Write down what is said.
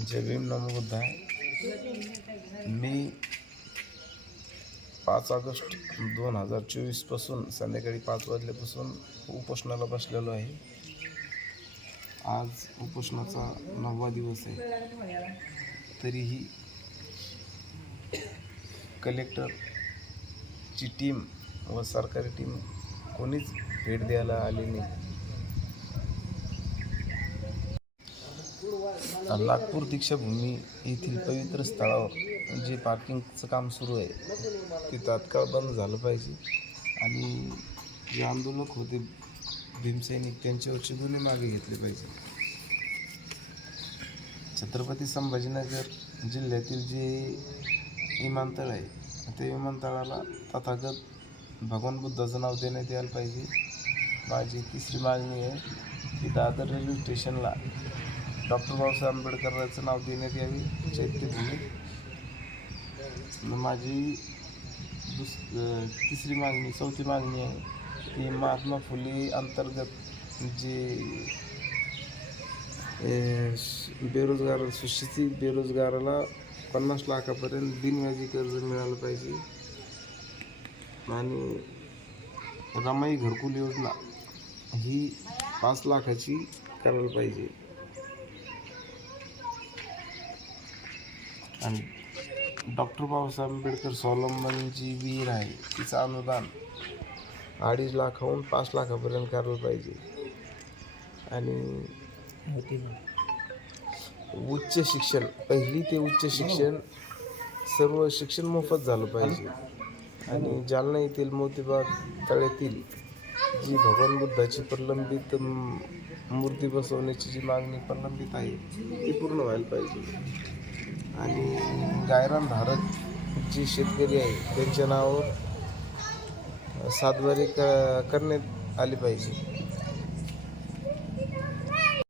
जय भीम नमबुद्धाय मी पाच ऑगस्ट दोन हजार चोवीसपासून संध्याकाळी पाच वाजल्यापासून उपोषणाला बसलेलो आहे. आज उपोषणाचा नववा दिवस आहे. तरीही कलेक्टरची टीम व सरकारी टीम कोणीच भेट द्यायला आली नाही. नागपूर दीक्षाभूमी येथील पवित्र स्थळावर जे पार्किंगचं काम सुरू आहे ते तात्काळ बंद झालं पाहिजे. आणि जे आंदोलक होते भीमसैनिक त्यांच्यावरचे गुन्हे मागे घेतले पाहिजे. छत्रपती संभाजीनगर जिल्ह्यातील जे विमानतळ आहे त्या विमानतळाला तथागत भगवान बुद्धाचं नाव देण्यात यायला पाहिजे. माझी तिसरी मागणी आहे की दादर रेल्वे स्टेशनला डॉक्टर बाबासाहेब आंबेडकरांचं नाव देण्यात यावे चैत्यभूमी. माझी दुस तिसरी मागणी चौथी मागणी आहे की महात्मा फुले अंतर्गत जे बेरोजगार सुशिक्षित बेरोजगाराला पन्नास लाखापर्यंत बिनव्याजी कर्ज मिळालं पाहिजे. आणि रमाई घरकुल योजना ही पाच लाखाची करायला पाहिजे. आणि डॉक्टर बाबासाहेब आंबेडकर स्वावलंबन जी विहीर आहे तिचं अनुदान. अडीच लाखाहून पाच लाखापर्यंत करायला पाहिजे. आणि उच्च शिक्षण पहिली ते उच्च शिक्षण सर्व शिक्षण मोफत झालं पाहिजे. आणि जालना येथील मोतीबाग तळ्यातील जी भगवान बुद्धाची प्रलंबित मूर्ती बसवण्याची जी मागणी प्रलंबित आहे ती पूर्ण व्हायला पाहिजे. आणि गायरान भारत जे शेतकरी आहे त्यांच्या नावावर सातबारी क करण्यात आली पाहिजे.